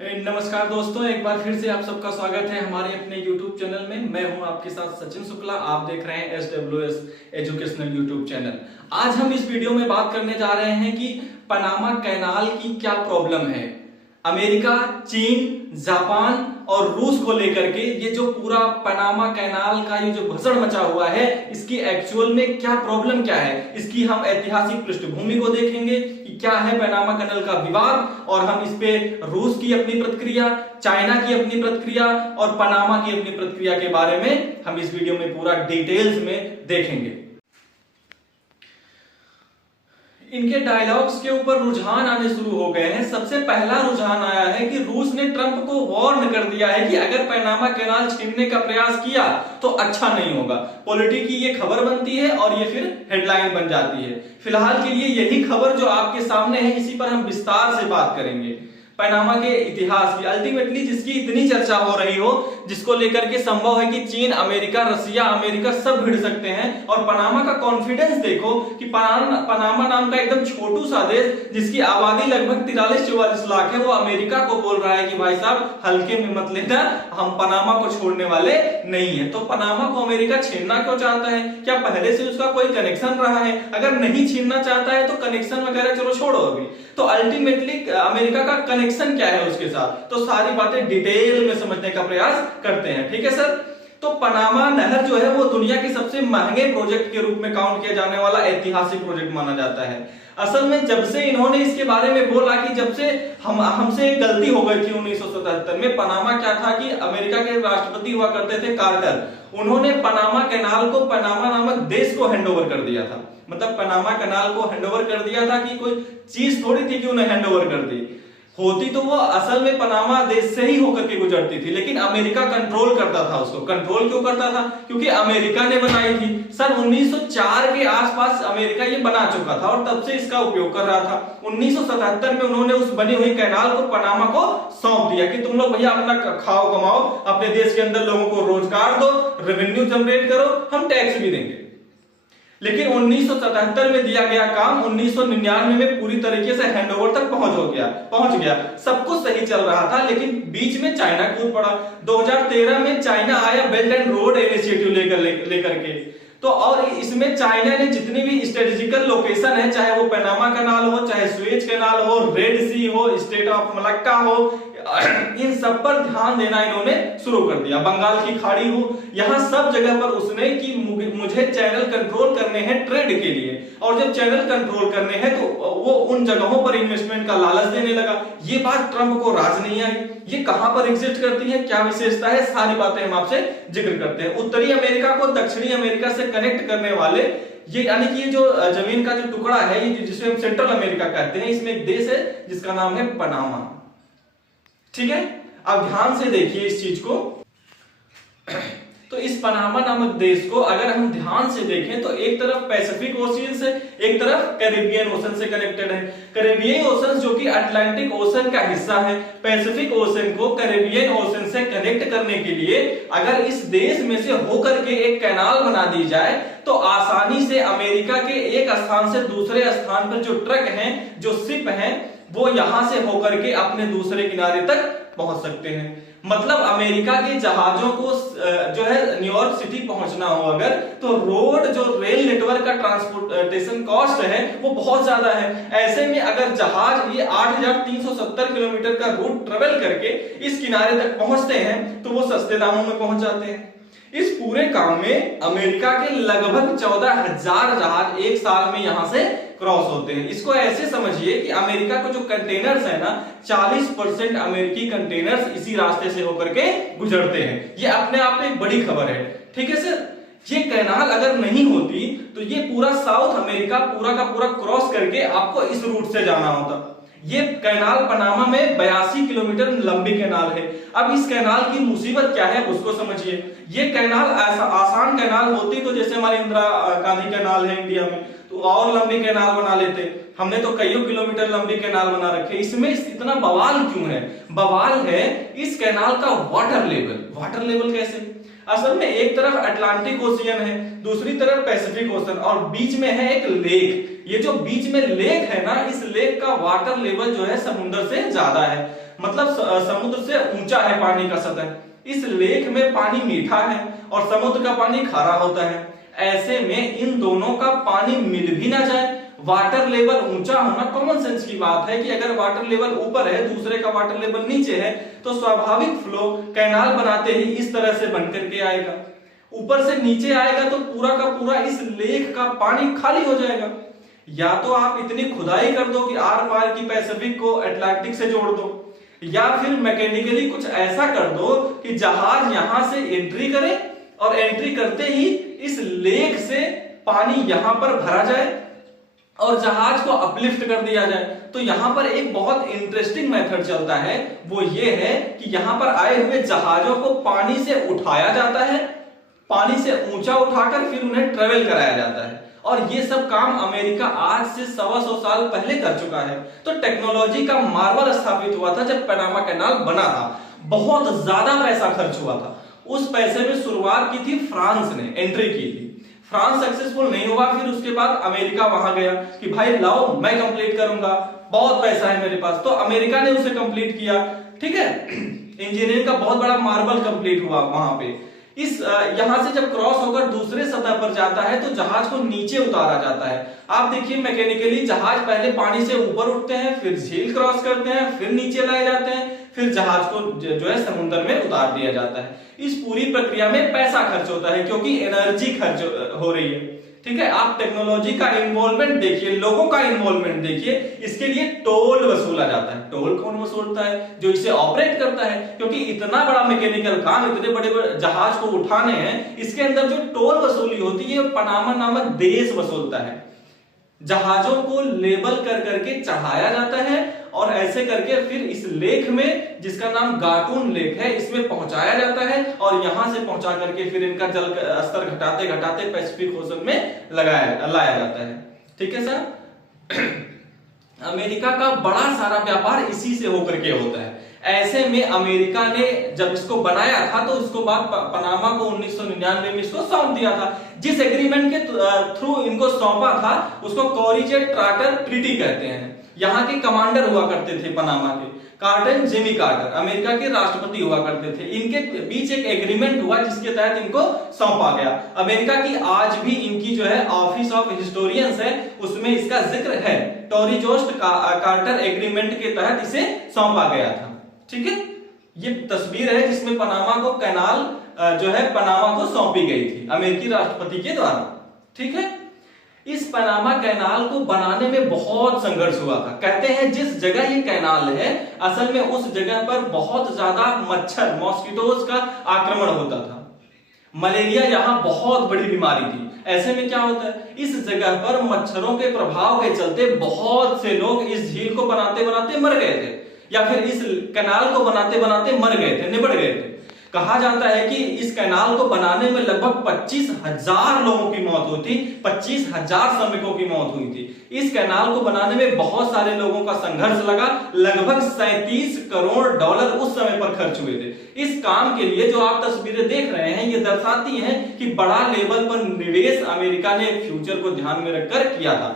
नमस्कार दोस्तों, एक बार फिर से आप सबका स्वागत है हमारे अपने YouTube चैनल में। मैं हूं आपके साथ सचिन शुक्ला। आप देख रहे हैं SWS एजुकेशनल YouTube चैनल। आज हम इस वीडियो में बात करने जा रहे हैं कि पनामा कैनाल की क्या प्रॉब्लम है। अमेरिका, चीन, जापान और रूस को लेकर के ये जो पूरा पनामा कैनाल का ये जो भसड़ मचा हुआ है, इसकी एक्चुअल में क्या प्रॉब्लम क्या है, इसकी हम ऐतिहासिक पृष्ठभूमि को देखेंगे कि क्या है पनामा कैनाल का विवाद, और हम इस पे रूस की अपनी प्रतिक्रिया, चाइना की अपनी प्रतिक्रिया और पनामा की अपनी प्रतिक्रिया के बारे में हम इस वीडियो में पूरा डिटेल्स में देखेंगे। इनके डायलॉग्स के ऊपर रुझान आने शुरू हो गए हैं। सबसे पहला रुझान आया है कि रूस ने ट्रंप को वार्न कर दिया है कि अगर पनामा कैनाल छीनने का प्रयास किया तो अच्छा नहीं होगा। पॉलिटी की ये खबर बनती है और ये फिर हेडलाइन बन जाती है। फिलहाल के लिए यही खबर जो आपके सामने है, इसी पर हम विस्तार से बात करेंगे। पनामा के इतिहास की, अल्टीमेटली जिसकी इतनी चर्चा हो रही हो, जिसको लेकर के संभव है कि चीन, अमेरिका, रसिया, अमेरिका सब भिड़ सकते हैं। और पनामा का कॉन्फिडेंस देखो कि पनामा नाम का एकदम छोटू सा देश जिसकी आबादी लगभग 43-44 लाख है, वो अमेरिका को बोल रहा है कि भाई साहब हल्के में मत लेना, हम पनामा को छोड़ने वाले नहीं है। तो पनामा को अमेरिका छीनना क्यों चाहता है? क्या पहले से उसका कोई कनेक्शन रहा है? अगर नहीं छीनना चाहता है तो कनेक्शन वगैरह चलो छोड़ो अभी, तो अल्टीमेटली अमेरिका का कनेक्शन क्या है उसके साथ, तो सारी बातें डिटेल में समझने का प्रयास करते हैं। ठीक है सर। तो पनामा नहर जो है वो दुनिया के सबसे महंगे प्रोजेक्ट के रूप में काउंट किया जाने वाला ऐतिहासिक प्रोजेक्ट माना जाता है। असल में जब से इन्होंने इसके बारे में बोला कि जब से हमसे गलती हो गई थी 1977 में, पनामा क्या था कि अमेरिका के राष्ट्रपति हुआ करते थे कार्टर, उन्होंने पनामा कैनाल को पनामा नामक देश को हैंडओवर कर दिया था। मतलब पनामा कैनाल को हैंडओवर कर दिया था कि कोई चीज थोड़ी थी कि उन्हें हैंडओवर कर दी होती, तो वो असल में पनामा देश से ही होकर के गुजरती थी, लेकिन अमेरिका कंट्रोल करता था उसको। कंट्रोल क्यों करता था? क्योंकि अमेरिका ने बनाई थी। सन 1904 के आसपास अमेरिका ये बना चुका था और तब से इसका उपयोग कर रहा था। 1977 में उन्होंने उस बनी हुई कैनाल को पनामा को सौंप दिया कि तुम लोग भैया अपना खाओ कमाओ, अपने देश के अंदर लोगों को रोजगार दो, रेवेन्यू जनरेट करो, हम टैक्स भी देंगे। लेकिन 1977 में दिया गया काम 1999 में पूरी तरीके से हैंडओवर तक पहुंच गया। सब कुछ सही चल रहा था, लेकिन बीच में चाइना कूद पड़ा। 2013 में चाइना आया बेल्ट एंड रोड इनिशिएटिव लेकर के। तो और इसमें चाइना ने जितनी भी स्ट्रेटेजिकल लोकेशन है, चाहे वो पनामा कैनाल हो, चाहे सुएज कैनाल हो, रेड सी हो, स्टेट ऑफ मलक्का हो, इन सब पर ध्यान देना इन्होंने शुरू कर दिया। बंगाल की खाड़ी हो, यहां सब जगह पर उसने कि मुझे चैनल कंट्रोल करने हैं ट्रेड के लिए, और जब चैनल कंट्रोल करने हैं तो वो उन जगहों पर इन्वेस्टमेंट का लालच देने लगा। ये बात ट्रंप को राज नहीं आई। ये कहां पर एग्जिस्ट करती है, क्या विशेषता है, सारी बातें हम आपसे जिक्र करते हैं। उत्तरी अमेरिका को दक्षिणी अमेरिका से कनेक्ट करने वाले ये, यानी कि ये जो जमीन का जो टुकड़ा है, जिसे हम सेंट्रल अमेरिका कहते हैं, इसमें एक देश है जिसका नाम है पनामा। ठीक है, अब ध्यान से देखिए इस चीज को। तो इस पनामा नामक देश को अगर हम ध्यान से देखें तो एक तरफ पैसिफिक ओशियन से, एक तरफ कैरिबियन ओशन से कनेक्टेड है। कैरिबियन ओशन जो कि अटलांटिक ओशन का हिस्सा है, पैसिफिक ओशन को कैरिबियन ओशन से कनेक्ट करने के लिए अगर इस देश में से होकर के एक कैनाल बना दी जाए तो आसानी से अमेरिका के एक स्थान से दूसरे स्थान पर जो ट्रक हैं, जो शिप हैं, वो यहां से होकर के अपने दूसरे किनारे तक पहुंच सकते हैं। मतलब अमेरिका के जहाजों को जो है न्यूयॉर्क सिटी पहुंचना हो अगर, तो रोड जो रेल नेटवर्क का ट्रांसपोर्टेशन कॉस्ट है वो बहुत ज्यादा है। ऐसे में अगर जहाज ये 8,370 किलोमीटर का रूट ट्रेवल करके इस किनारे तक पहुंचते हैं तो वो सस्ते दामों में पहुंच जाते हैं। इस पूरे काम में अमेरिका के लगभग 14,000 जहाज एक साल में यहां से क्रॉस होते हैं। इसको ऐसे समझिए कि अमेरिका को जो कंटेनर्स है ना, 40% अमेरिकी कंटेनर्स इसी रास्ते से होकर के गुजरते हैं। ये अपने आप में एक बड़ी खबर है। ठीक है सर। ये कैनाल अगर नहीं होती तो ये पूरा साउथ अमेरिका पूरा का पूरा क्रॉस करके आपको इस रूट से जाना होता। ये कैनाल पनामा में 82 किलोमीटर लंबी कैनाल है। अब इस कैनाल की मुसीबत क्या है उसको समझिए। ये कैनाल आसान कैनाल होती तो जैसे हमारी इंदिरा गांधी कैनाल है इंडिया में, तो और लंबी कैनाल बना लेते। हमने तो कईयों किलोमीटर लंबी कैनाल बना रखे। इसमें इतना बवाल क्यों है? बवाल है इस कैनाल का वाटर लेवल। वाटर लेवल कैसे? असल में एक तरफ अटलांटिक ओशियन है, दूसरी तरफ पैसिफिक ओशन, और बीच में है एक लेक। ये जो बीच में लेक है ना, इस लेक का वाटर लेवल जो है समुद्र से ज्यादा है। मतलब समुद्र से ऊंचा है पानी का सतह। इस लेक में पानी मीठा है और समुद्र का पानी खारा होता है। ऐसे में इन दोनों का पानी मिल भी ना जाए, वाटर लेवल ऊंचा होना कॉमन सेंस की बात है कि अगर वाटर लेवल ऊपर है, दूसरे का वाटर लेवल नीचे है, तो स्वाभाविक फ्लो कैनाल बनाते ही इस तरह से बन करके आएगा। ऊपर से नीचे आएगा तो पूरा का पूरा इस लेक का पानी खाली हो जाएगा। या तो आप इतनी खुदाई कर दो कि आर पार की पैसिफिक को अटलांटिक से जोड़ दो, या फिर मैकेनिकली कुछ ऐसा कर दो कि जहाज यहां से एंट्री करे और एंट्री करते ही इस लेक से पानी यहां पर भरा जाए और जहाज को अपलिफ्ट कर दिया जाए। तो यहां पर एक बहुत इंटरेस्टिंग मेथड चलता है, वो ये है कि यहां पर आए हुए जहाजों को पानी से उठाया जाता है, पानी से ऊंचा उठाकर फिर उन्हें ट्रेवल कराया जाता है। और ये सब काम अमेरिका आज से 125 साल पहले कर चुका है। तो टेक्नोलॉजी का मार्वल स्थापित हुआ था जब पनामा कैनाल बना था। बहुत ज्यादा पैसा खर्च हुआ था। उस पैसे में शुरुआत की थी फ्रांस ने, एंट्री की थी। फ्रांस सक्सेसफुल नहीं हुआ, फिर उसके बाद अमेरिका वहां गया कि भाई लाओ मैं कंप्लीट करूंगा, बहुत पैसा है मेरे पास। तो अमेरिका ने उसे कंप्लीट किया, ठीक है। इंजीनियरिंग का बहुत बड़ा मार्वल कंप्लीट हुआ वहां पे। इस यहां से जब क्रॉस होकर दूसरे सतह पर जाता है तो जहाज को नीचे उतारा जाता है। आप देखिए मैकेनिकली जहाज पहले पानी से ऊपर उठते हैं, फिर झील क्रॉस करते हैं, फिर नीचे लाए जाते हैं, फिर जहाज को जो है समुद्र में उतार दिया जाता है। इस पूरी प्रक्रिया में पैसा खर्च होता है क्योंकि एनर्जी खर्च हो रही है, ठीक है। आप टेक्नोलॉजी का इन्वॉल्वमेंट देखिए, लोगों का इन्वॉल्वमेंट देखिए। इसके लिए टोल वसूला जाता है। टोल कौन वसूलता है? जो इसे ऑपरेट करता है, क्योंकि इतना बड़ा मैकेनिकल काम, इतने बड़े बड़े जहाज को उठाने हैं, इसके अंदर जो टोल वसूली होती है पनामा नामक देश वसूलता है। जहाजों को लेबल कर करके चढ़ाया जाता है और ऐसे करके फिर इस लेक में, जिसका नाम गाटून लेक है, इसमें पहुंचाया जाता है और यहां से पहुंचा करके फिर इनका जल स्तर घटाते घटाते पैसिफिक ओशन में लाया जाता है, ठीक है सर। अमेरिका का बड़ा सारा व्यापार इसी से होकर के होता है। ऐसे में अमेरिका ने जब इसको बनाया था तो उसको बाद पनामा को 1999 में इसको सौंप दिया था। जिस एग्रीमेंट के थ्रू इनको सौंपा था उसको कॉरिजेट ट्राटर ट्रीटी कहते हैं। यहाँ के कमांडर हुआ करते थे पनामा के, कार्टर जिमी कार्टर, अमेरिका के राष्ट्रपति हुआ करते थे। इनके बीच एक एग्रीमेंट हुआ जिसके तहत इनको सौंपा गया। अमेरिका की आज भी इनकी जो है ऑफिस ऑफ हिस्टोरियंस है, उसमें इसका जिक्र है। टॉरी जोस्ट कार्टर एग्रीमेंट के तहत इसे सौंपा गया था, ठीक है। ये तस्वीर है जिसमें पनामा को कैनाल जो है पनामा को सौंपी गई थी अमेरिकी राष्ट्रपति के द्वारा, ठीक है। इस पनामा कैनाल को बनाने में बहुत संघर्ष हुआ था। कहते हैं जिस जगह ये कैनाल है असल में उस जगह पर बहुत ज्यादा मच्छर, मॉस्किटोज का आक्रमण होता था। मलेरिया यहाँ बहुत बड़ी बीमारी थी। ऐसे में क्या होता है, इस जगह पर मच्छरों के प्रभाव के चलते बहुत से लोग इस झील को बनाते बनाते मर गए थे, या फिर इस कैनाल को बनाते बनाते मर गए थे, निबट गए थे। कहा जाता है कि इस कैनाल को बनाने में लगभग 25,000 लोगों की मौत हुई थी, 25,000 श्रमिकों की मौत हुई थी। इस कैनाल को बनाने में बहुत सारे लोगों का संघर्ष लगा। लगभग 37 करोड़ डॉलर उस समय पर खर्च हुए थे। इस काम के लिए जो आप तस्वीरें देख रहे हैं ये दर्शाती हैं कि बड़ा लेवल पर निवेश अमेरिका ने फ्यूचर को ध्यान में रखकर किया था।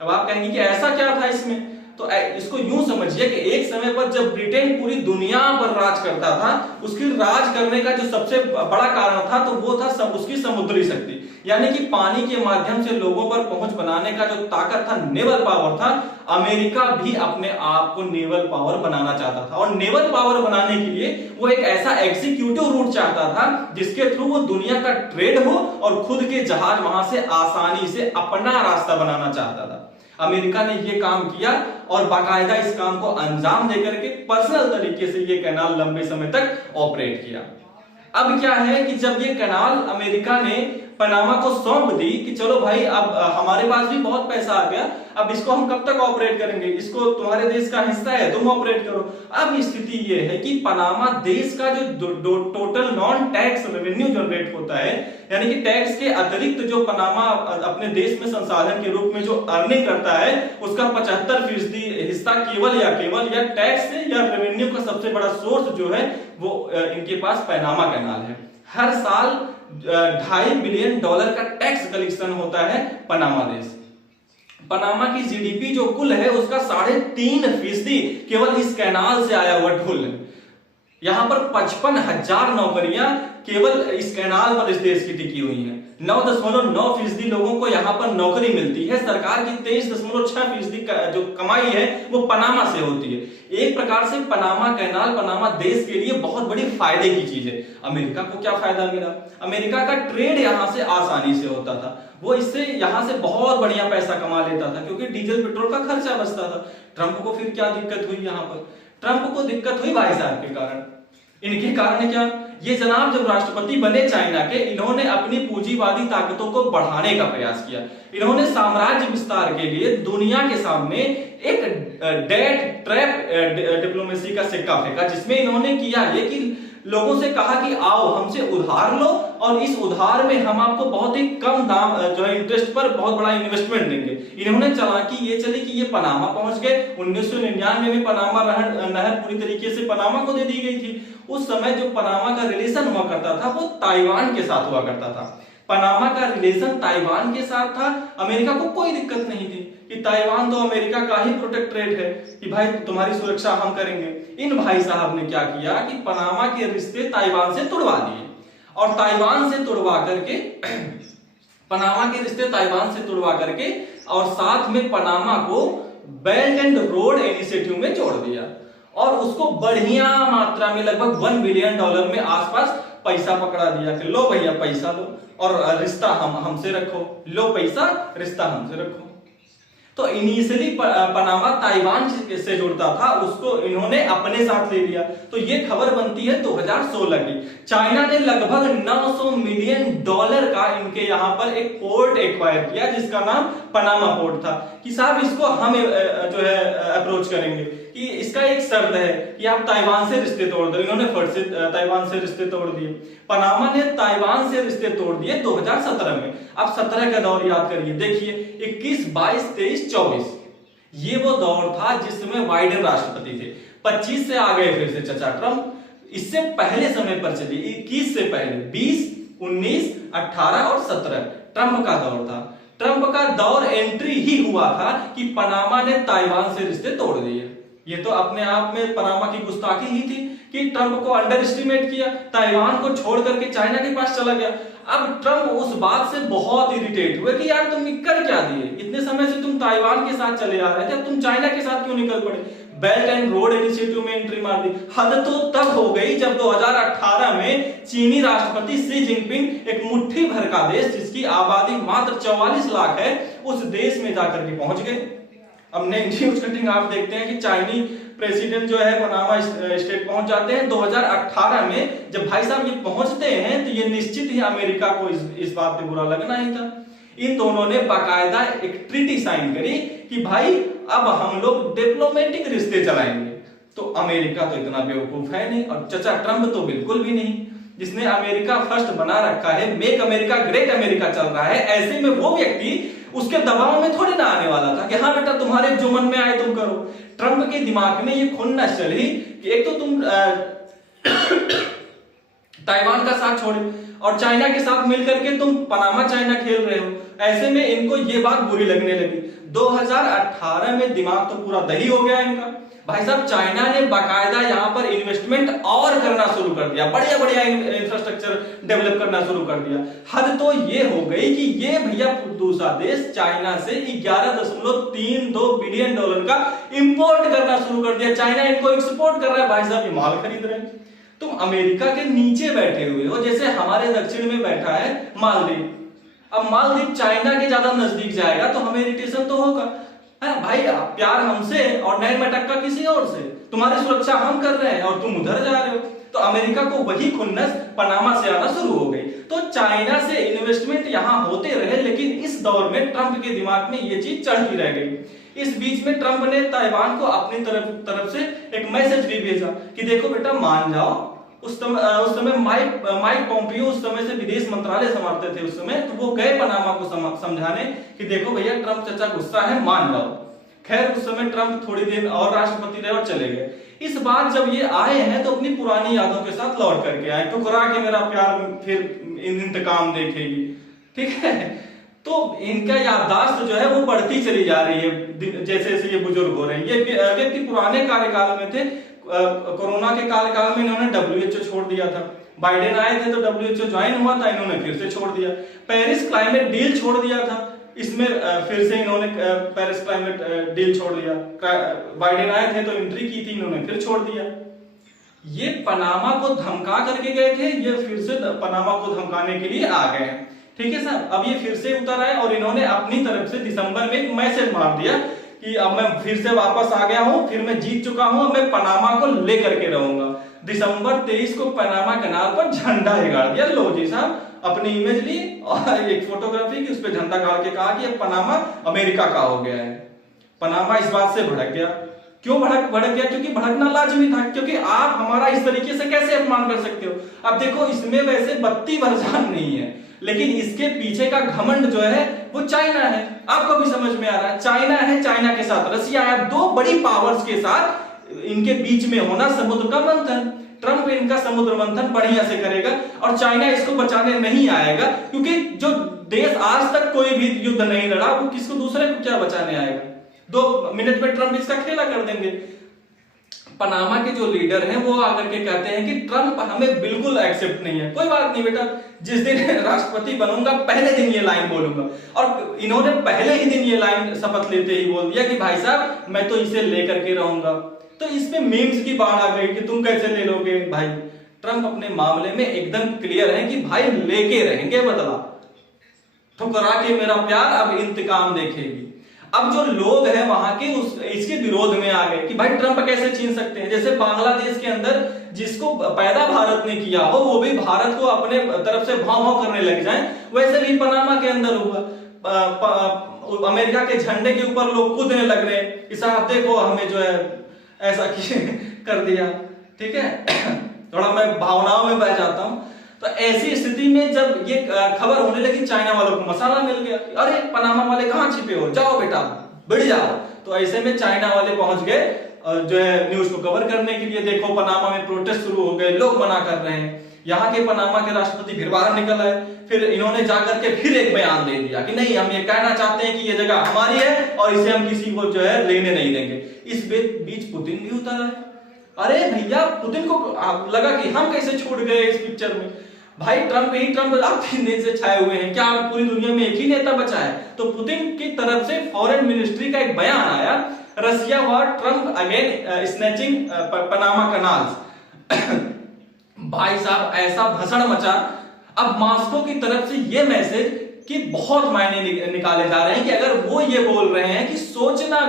अब आप कहेंगे कि ऐसा क्या था इसमें, तो इसको यूं समझिए कि एक समय पर जब ब्रिटेन पूरी दुनिया पर राज करता था, उसकी राज करने का जो सबसे बड़ा कारण था तो वो था उसकी समुद्री शक्ति, यानी कि पानी के माध्यम से लोगों पर पहुंच बनाने का जो ताकत था, नेवल पावर था। अमेरिका भी अपने आप को नेवल पावर बनाना चाहता था और नेवल पावर बनाने के लिए वो एक ऐसा एग्जीक्यूटिव रूट चाहता था जिसके थ्रू वो दुनिया का ट्रेड हो और खुद के जहाज वहां से आसानी से अपना रास्ता बनाना चाहता था। अमेरिका ने ये काम किया और बाकायदा इस काम को अंजाम देकर के पर्सनल तरीके से ये कैनाल लंबे समय तक ऑपरेट किया। अब क्या है कि जब ये कैनाल अमेरिका ने पनामा को सौंप दी कि चलो भाई अब हमारे पास भी बहुत पैसा आ गया, अब इसको हम कब तक ऑपरेट करेंगे, इसको तुम्हारे देश का हिस्सा है तुम ऑपरेट करो। अब स्थिति ये है कि पनामा देश का जो total non tax revenue generate होता है, यानी कि टैक्स के अतिरिक्त जो पनामा अपने देश में संसाधन के रूप में जो अर्निंग करता है उसका 75% हिस्सा केवल या टैक्स से या रेवेन्यू का सबसे बड़ा सोर्स जो है वो इनके पास पनामा कैनाल है। हर साल $2.5 बिलियन का टैक्स कलेक्शन होता है पनामा देश। पनामा की जीडीपी जो कुल है उसका 3.5% केवल इस कैनाल से आया हुआ ढुल है। यहां पर 55,000 नौकरियां केवल इस कैनाल पर इस देश की टिकी हुई हैं। 9.9% लोगों को यहां पर नौकरी मिलती है। सरकार की 23.6% जो कमाई है वो पनामा से होती है। एक प्रकार से पनामा कैनाल, पनामा देश के लिए बहुत बड़ी फायदे की चीज है। अमेरिका को क्या फायदा मिला? अमेरिका का ट्रेड यहां से आसानी से होता था, वो इससे यहां से बहुत बढ़िया पैसा कमा लेता था क्योंकि डीजल पेट्रोल का खर्चा बचता था। ट्रंप को फिर क्या दिक्कत हुई? यहां पर ट्रंप को दिक्कत हुई भाई साहब के कारण। इनके कारण क्या? ये जनाब जब राष्ट्रपति बने चाइना के, इन्होंने अपनी पूंजीवादी ताकतों को बढ़ाने का प्रयास किया। इन्होंने साम्राज्य विस्तार के लिए दुनिया के सामने एक डेट ट्रैप डिप्लोमेसी का सिक्का फेंका, जिसमें इन्होंने किया ये कि लोगों से कहा कि आओ हमसे उधार लो और इस उधार में हम आपको बहुत ही कम दाम जो है इंटरेस्ट पर बहुत बड़ा इन्वेस्टमेंट देंगे। इन्होंने चालाकी ये चली कि ये पनामा पहुंच गए। 1999 में पनामा नहर पूरी तरीके से पनामा को दे दी गई थी। उस समय जो पनामा का रिलेशन हुआ करता था वो ताइवान के साथ हुआ करता था। पनामा का रिलेशन ताइवान के साथ था। अमेरिका को कोई दिक्कत नहीं थी कि ताइवान तो अमेरिका का ही प्रोटेक्टरेट है कि भाई तुम्हारी सुरक्षा हम करेंगे। इन भाई साहब ने क्या किया कि पनामा के रिश्ते ताइवान से तुड़वा दिए और ताइवान से तुड़वा करके पनामा के रिश्ते ताइवान से तुड़वा करके और साथ में पनामा को बेल्ट एंड रोड इनिशिएटिव में जोड़ दिया और उसको बढ़िया मात्रा में लगभग $1 बिलियन में आसपास पैसा पकड़ा दिया कि लो भैया पैसा लो और रिश्ता हमसे रखो, लो पैसा रिश्ता हमसे रखो। तो इनिशियली पनामा ताइवान से जुड़ता था, उसको इन्होंने अपने साथ ले लिया। तो ये खबर बनती है 2016 की। चाइना ने लगभग $900 मिलियन का इनके यहां पर एक पोर्ट एक्वायर किया जिसका नाम पनामा पोर्ट था कि साहब इसको हम जो है अप्रोच करेंगे कि इसका एक शर्त है कि आप ताइवान से रिश्ते तोड़ दो। इन्होंने फट से ताइवान से रिश्ते तोड़ दिए। पनामा ने ताइवान से रिश्ते तोड़ दिए 2017 में। अब 17 का दौर याद करिए, देखिए 21, 22, 23, 24 ये वो दौर था जिसमें बाइडेन राष्ट्रपति थे। 25 से आ गए फिर से चचा ट्रंप। इससे पहले समय पर चलिए 21 से पहले 20, 19, 18 और 17 ट्रंप का दौर था। ट्रंप का दौर एंट्री ही हुआ था कि पनामा ने ताइवान से रिश्ते तोड़ दिए। ये तो अपने आप में पनामा की गुस्ताखी ही थी कि ट्रंप को अंडर एस्टिमेट किया, ताइवान को छोड़ करके चाइना के पास चला गया। अब ट्रंप उस बात से बहुत इरिटेट हुए कि यार तुम कर क्या दिए? इतने समय से तुम ताइवान के साथ चले आ रहे थे, तुम चाइना के साथ क्यों निकल पड़े? बेल्ट एंड रोड इनिशिएटिव में एंट्री मार दी। हद तो तब हो गई जब 2018 में चीनी राष्ट्रपति शी जिनपिंग एक मुट्ठी भर का देश जिसकी आबादी मात्र 44 लाख है उस देश में जाकर के पहुंच गए। अब न्यूज कटिंग आप देखते हैं कि चाइनी प्रेसिडेंट जो है पनामा स्टेट पहुंच जाते हैं 2018 में। जब भाई साहब ये पहुंचते हैं तो ये निश्चित ही अमेरिका को इस बात पे बुरा लगना ही था। इन दोनों ने बाकायदा एक ट्रीटी साइन करी कि भाई अब हम लोग डिप्लोमेटिक रिश्ते चलाएंगे। तो अमेरिका तो इतना बेवकूफ है नहीं और चचा ट्रंप तो बिल्कुल भी नहीं, जिसने अमेरिका फर्स्ट बना रखा है, मेक अमेरिका ग्रेट अमेरिका चल रहा है। ऐसे में वो व्यक्ति उसके दबाव में थोड़ी ना आने वाला था कि हाँ बेटा तुम्हारे जो मन में आए तुम करो। ट्रंप के दिमाग में ये खुन्नस चली कि एक तो तुम ताइवान का साथ छोड़े और चाइना के साथ मिलकर के तुम पनामा चाइना खेल रहे हो। ऐसे में इनको ये बात बुरी लगने लगी। 2018 में दिमाग तो पूरा दही हो गया इनका। भाई साहब चाइना ने बाकायदा यहाँ पर इन्वेस्टमेंट और करना शुरू कर दिया, बढ़िया बढ़िया इंफ्रास्ट्रक्चर डेवलप करना शुरू कर दिया। हद तो ये हो गई कि ये भैया दूसरा देश चाइना से $11.32 बिलियन का इंपोर्ट करना शुरू कर दिया। चाइना इनको एक्सपोर्ट कर रहा है, भाई साहब ये माल खरीद रहे हैं। तुम अमेरिका के नीचे बैठे हुए हो, जैसे हमारे दक्षिण में बैठा है मालदीव। अब मालदीव चाइना के ज्यादा नजदीक जाएगा तो हमें इरिटेशन तो होगा। भाई प्यार हमसे और नैन मटक्का किसी और से, तुम्हारी सुरक्षा हम कर रहे हैं और तुम उधर जा रहे हो। तो अमेरिका को वही खुन्नस पनामा से आना शुरू हो गई। तो चाइना से इन्वेस्टमेंट यहां होते रहे, लेकिन इस दौर में ट्रंप के दिमाग में ये चीज चढ़ती रह गई। इस बीच में ट्रंप ने ताइवान को अपनी तरफ से एक मैसेज भी भेजा कि देखो बेटा मान जाओ। उस समय माइक पोम्पियो उस समय से विदेश मंत्रालय संभालते थे उस समय, तो वो गए पनामा को समझाने कि देखो भैया ट्रंप चचा गुस्सा है, मान जाओ। खैर उस समय ट्रंप थोड़ी देर और राष्ट्रपति रहे और चले गए। इस बार जब ये आए हैं तो अपनी पुरानी यादों के साथ लौट करके आए, ठुकरा के मेरा प्यार फिर इंतकाम देखेगी, ठीक है। तो इनका याददाश्त जो है वो बढ़ती चली जा रही है जैसे जैसे ये बुजुर्ग हो रहे हैं। ये व्यक्ति पुराने कार्यकाल में थे, कोरोना के कार्यकाल में इन्होंने WHO छोड़ दिया था। बाइडेन आए थे तो WHO ज्वाइन हुआ था, इन्होंने फिर से छोड़ दिया। पेरिस क्लाइमेट डील छोड़ दिया था, इसमें फिर से इन्होंने पेरिस क्लाइमेट डील छोड़ दिया। बाइडेन आए थे तो एंट्री की थी, इन्होंने फिर छोड़ दिया। ये पनामा को धमका करके गए थे, ये फिर से पनामा को धमकाने के लिए आ गए हैं। ठीक है सर, अब ये फिर से उतर आए और इन्होंने अपनी तरफ से दिसंबर में एक मैसेज मार दिया कि अब मैं फिर से वापस आ गया हूं, फिर मैं जीत चुका हूं, अब मैं पनामा को लेकर के रहूंगा। दिसंबर 23 को पनामा कैनाल पर झंडा गाड़ दिया। लो जी साहब, अपनी इमेज ली और एक फोटोग्राफी की, उस पर झंडा गाड़ के कहा कि अब पनामा अमेरिका का हो गया है। पनामा इस बात से भड़क गया। क्यों भड़क गया? क्योंकि भड़कना लाजमी था, क्योंकि आप हमारा इस तरीके से कैसे अपमान कर सकते हो। अब देखो, इसमें वैसे बत्ती भरजान नहीं है, लेकिन इसके पीछे का घमंड जो है वो चाइना है। आपको भी समझ में आ रहा है, चाइना है, चाइना के साथ रसिया है, दो बड़ी पावर्स के साथ इनके बीच में होना समुद्र का मंथन। ट्रंप इनका समुद्र मंथन बढ़िया से करेगा और चाइना इसको बचाने नहीं आएगा, क्योंकि जो देश आज तक कोई भी युद्ध नहीं लड़ा वो किसको, दूसरे को क्या बचाने आएगा। 2 मिनट में ट्रंप इसका खेला कर देंगे। पनामा के जो लीडर हैं वो आकर के कहते हैं कि ट्रंप हमें बिल्कुल एक्सेप्ट नहीं है। कोई बात नहीं बेटा, जिस दिन राष्ट्रपति बनूंगा पहले दिन ये लाइन बोलूंगा। और इन्होंने पहले ही दिन ये लाइन शपथ लेते ही बोल दिया कि भाई साहब मैं तो इसे लेकर के रहूंगा। तो इसमें मीम्स की बाढ़ आ गई कि तुम कैसे ले लोगे। भाई ट्रंप अपने मामले में एकदम क्लियर है कि भाई लेके रहेंगे बदला, ठुकरा के मेरा प्यार अब इंतकाम देखेगी। अब जो लोग हैं वहां के इसके विरोध में आ गए कि भाई ट्रंप कैसे छीन सकते हैं। जैसे बांग्लादेश के अंदर जिसको पैदा भारत ने किया हो वो भी भारत को अपने तरफ से भाव भाव करने लग जाए, वैसे भी पनामा के अंदर हुआ। अमेरिका के झंडे के ऊपर लोग कूदने लग रहे हैं कि साहब देखो हमें जो है ऐसा कर दिया। ठीक है, थोड़ा मैं भावनाओं में बह जाता हूं। तो ऐसी स्थिति में जब ये खबर होने लगी, चाइना वालों को मसाला मिल गया। अरे पनामा वाले कहां छिपे हो, जाओ बेटा बढ़ जाओ। तो ऐसे में चाइना वाले पहुंच गए जो है न्यूज को कवर करने के लिए। देखो पनामा में प्रोटेस्ट शुरू हो गए, लोग मना कर रहे हैं। यहाँ के पनामा के राष्ट्रपति फिर बाहर निकल आए, फिर इन्होंने जाकर के फिर एक बयान दे दिया कि नहीं, हम ये कहना चाहते हैं कि ये जगह हमारी है और इसे हम किसी को जो है लेने नहीं देंगे। इस बीच पुतिन भी उतर आए। अरे भैया, पुतिन को लगा कि हम कैसे छूट गए इस पिक्चर में। भाई ट्रंप आप 3 दिन से छाए हुए हैं, क्या पूरी दुनिया में एक ही नेता बचा है? तो पुतिन की तरफ से फॉरेन मिनिस्ट्री का एक बयान आया, Russia war Trump again snatching Panama canals. भाई साहब ऐसा भसड़ मचा। अब मॉस्को की तरफ से ये मैसेज कि बहुत मायने निकाले जा रहे हैं कि अगर वो ये बोल रहे हैं कि सोचना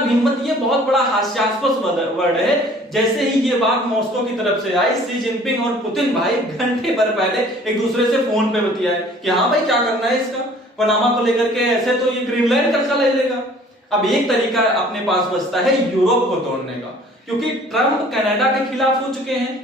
भी मत, ये बहुत बड़ा हास्यास्पद वर्ड है। जैसे ही ये बात मॉस्को की तरफ से आई, शी जिनपिंग और पुतिन भाई घंटे भर पहले एक दूसरे से फोन पे बतियाए कि हाँ भाई क्या करना है इसका, पनामा को लेकर के, ऐसे तो ये ग्रीनलैंड कब्जा ले लेगा। अब एक तरीका अपने पास बचता है यूरोप को तोड़ने का, क्योंकि ट्रंप कनाडा के खिलाफ हो चुके हैं,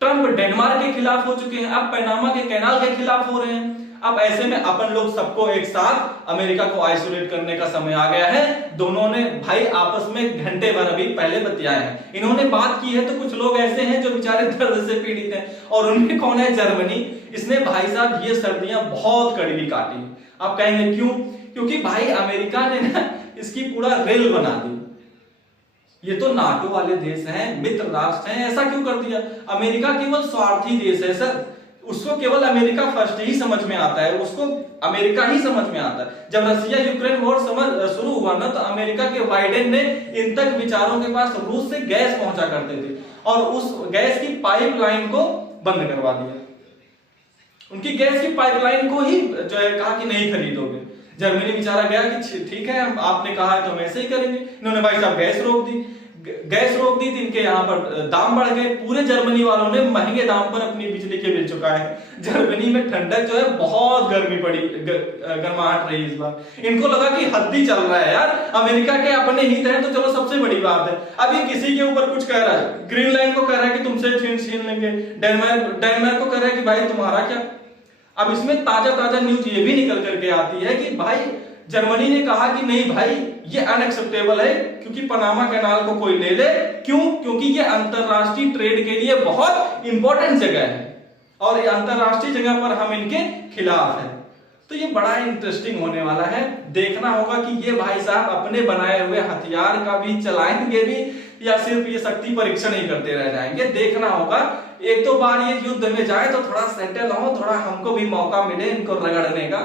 ट्रंप डेनमार्क के खिलाफ हो चुके हैं, अब पनामा के कैनाल के खिलाफ हो रहे हैं। अब ऐसे में अपन लोग सबको एक साथ अमेरिका को आइसोलेट करने का समय आ गया है। दोनों ने भाई आपस में घंटे भर अभी पहले बतियाए हैं, इन्होंने बात की है। तो कुछ लोग ऐसे हैं जो बेचारे दर्द से पीड़ित हैं, और उनमें कौन है? जर्मनी। इसने भाई साहब ये सर्दियां बहुत कड़वी काटी। आप कहेंगे क्यों? क्योंकि भाई अमेरिका ने ना इसकी पूरा रेल बना दी। ये तो नाटो वाले देश हैं, मित्र राष्ट्र हैं, ऐसा क्यों कर दिया? अमेरिका केवल स्वार्थी देश है सर, उसको केवल अमेरिका फर्स्ट ही समझ में आता है, उसको अमेरिका ही समझ में आता है। जब रसिया यूक्रेन वॉर शुरू हुआ ना, तो अमेरिका के बाइडेन ने इन तक विचारों के पास रूस से गैस पहुंचा करते थे और उस गैस की पाइपलाइन को बंद करवा दिया। उनकी गैस की पाइपलाइन को ही जो है कहा कि नहीं खरीदोगे। जर्मनी बेचारा गया कि ठीक है, आपने कहा है तो हम ऐसे ही करेंगे। इन्होंने भाई साहब गैस रोक दी तो इनके यहाँ पर दाम बढ़ गए। पूरे जर्मनी वालों ने महंगे दाम पर अपनी बिजली के बिल चुकाए हैं। जर्मनी में ठंडक जो है, बहुत गर्मी पड़ी, गर्माहट रही इस बार। इनको लगा कि हद्दी चल रहा है यार, अमेरिका के अपने हित है तो चलो सबसे बड़ी बात है। अभी किसी के ऊपर कुछ कह रहा है, ग्रीनलैंड को कह रहा है कि तुमसे छीन लेंगे, डेनमार्क को कह रहा है कि भाई तुम्हारा क्या। अब इसमें ताजा न्यूज ये भी निकल करके आती है कि भाई जर्मनी ने कहा कि नहीं भाई ये अनएक्सेप्टेबल है, क्योंकि पनामा कैनाल को कोई ले ले। क्यों? क्योंकि ये अंतरराष्ट्रीय ट्रेड के लिए बहुत इंपॉर्टेंट जगह है और ये अंतरराष्ट्रीय जगह पर हम इनके खिलाफ हैं। तो ये बड़ा इंटरेस्टिंग होने वाला है। देखना होगा कि ये भाई साहब अपने बनाए हुए हथियार का भी चलाएंगे भी या सिर्फ ये शक्ति परीक्षण ही करते रह जाएंगे, देखना होगा। एक दो बार ये युद्ध में जाए तो थोड़ा सेटल हो, थोड़ा हमको भी मौका मिले इनको रगड़ने का।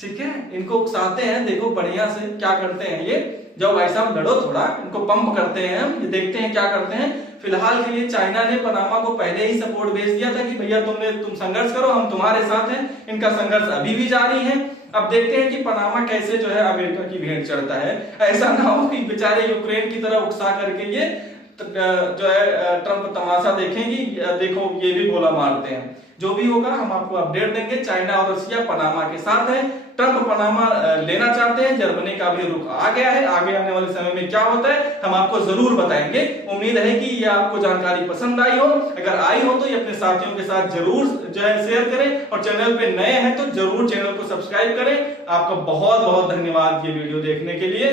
ठीक है, इनको उकसाते हैं, देखो बढ़िया से क्या करते हैं ये। जब भाई साहब लड़ो, थोड़ा इनको पंप करते हैं हम, ये देखते हैं क्या करते हैं। फिलहाल के लिए चाइना ने पनामा को पहले ही सपोर्ट भेज दिया था कि भैया तुम संघर्ष करो, हम तुम्हारे साथ हैं। इनका संघर्ष अभी भी जारी है। अब देखते हैं कि पनामा कैसे जो है अमेरिका की भेंट चढ़ता है। ऐसा ना हो कि बेचारे यूक्रेन की तरह उकसा करके ये जो है ट्रंप तमाशा देखेंगी, देखो ये भी गोला मारते हैं। जो भी होगा हम आपको अपडेट देंगे। चाइना और रशिया पनामा के साथ है। ट्रंप पनामा लेना चाहते हैं, जर्मनी का भी रुख आ गया है। आगे आने वाले समय में क्या होता है हम आपको जरूर बताएंगे। उम्मीद है कि ये आपको जानकारी पसंद आई हो। अगर आई हो तो ये अपने साथियों के साथ जरूर जो है शेयर करें, और चैनल पे नए हैं तो जरूर चैनल को सब्सक्राइब करें। आपका बहुत बहुत धन्यवाद ये वीडियो देखने के लिए।